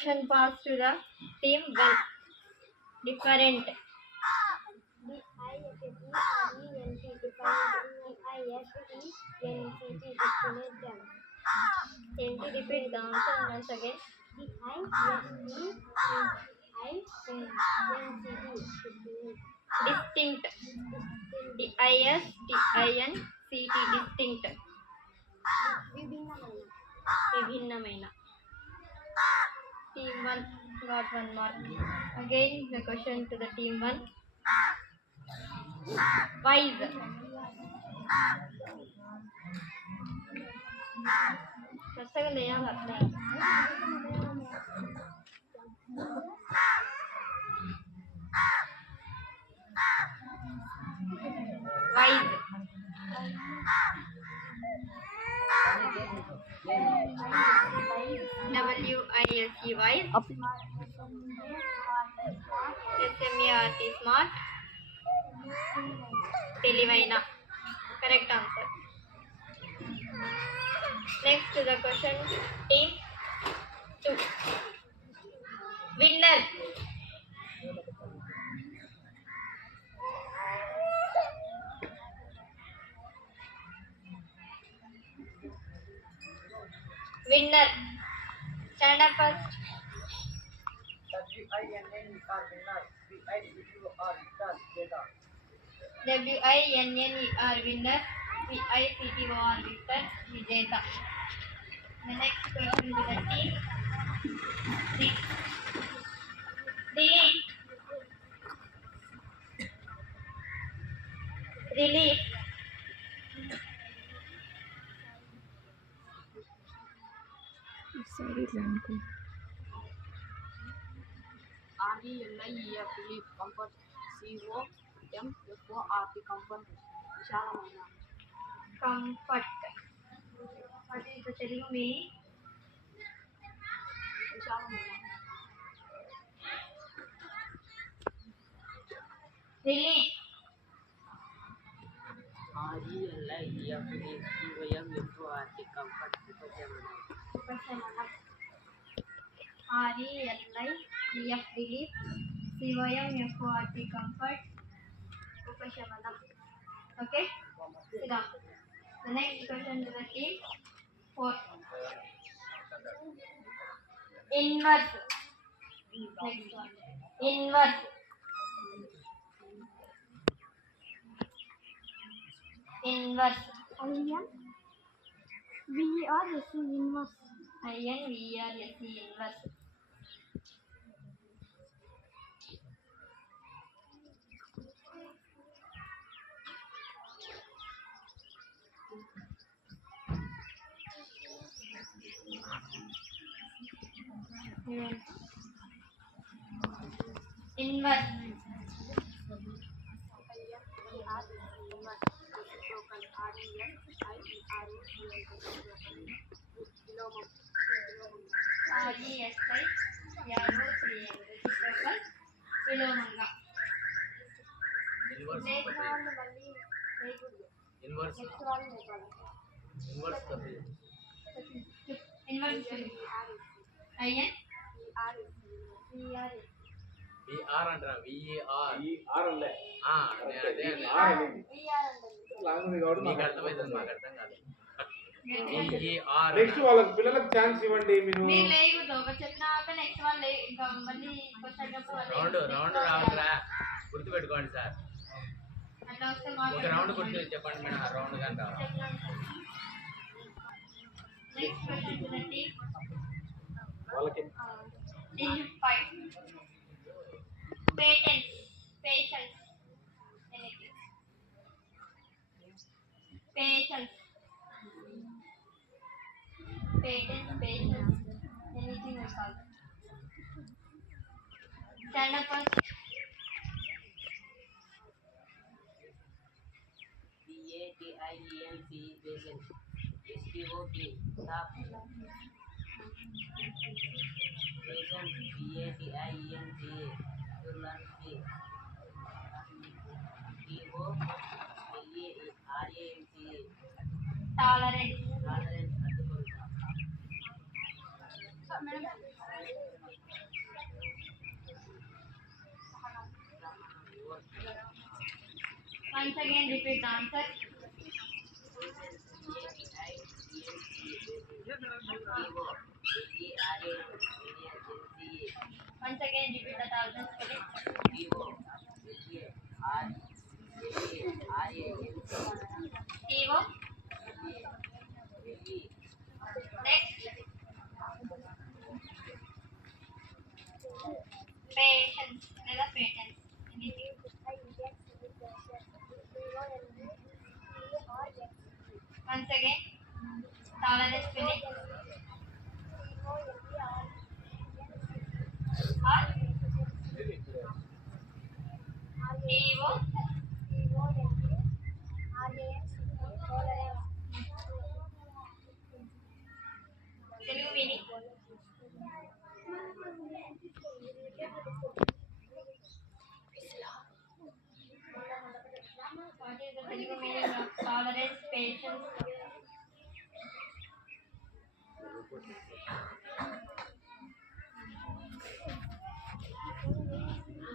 question pass to the team 1. Different. Can you repeat the answer once again? Distinct. DISTINCT. Distinct. విభిన్నమైన. Team 1 got 1 mark. Again the question to the team 1. Wise. కొత్తగా లేయాలి అట్లే. Wise. WISE. Wise. SMART. Smart. తెలివైన. Correct answer. Next to the question, team 2. Winner. Winner. Stand up first. WINNER winner. WINNER winner. VICTOR victor. Vijeta. The next question to the team 3. Relief. RELIEF relief comfort. COMFORT comfort. విశాలమైన. Comfort. What is the Telugu meaning? విశాలమైన. Relief. RELIEF relief. COMFORT comfort. ఉపశమనం. RELIEF relief. COMFORT comfort. ఉపశమనం. Okay? Sit down. The next question to the team 4. Inverse. Next one. Inverse. Inverse. INVERSE inverse. INVERSE inverse. Inverse. విలోమంగా. VR అంటారా VAR అదే మీకు అర్థమైంది మాకు అర్థం కాదు. VAR నెక్స్ట్ వాళ్ళకి పిల్లలకు ఛాన్స్ ఇవ్వండి. మీరు లేయకూడదు. ఒక చెప్పినాక నెక్స్ట్ వాళ్ళు ఇంకా మళ్ళీ రౌండ్ రావాలిరా, గుర్తుపెట్టుకోండి సార్. అట్లా వస్తే ఒక రౌండ్ గుర్తు చెప్పండి మేడం. రౌండ్ కానీ రావాలి. నెక్స్ట్ క్వశ్చన్ చూడండి. వాళ్ళకి Team 5. Patience. Patience. Anything. Patience. Patience. Anything is all. Stand up first. PATIENC patient. STOP stop. Patient PATIENC to learn speak. TOLERANC Tolerance. అడ్డుకుంటా. Once again, repeat the answer. Once again, repeat the thousand spelling. Evo. Next. Patience. లేదా patience. Anything. Once again, tolerance spelling. Or Evo. Telugu meaning. What is the Telugu meaning?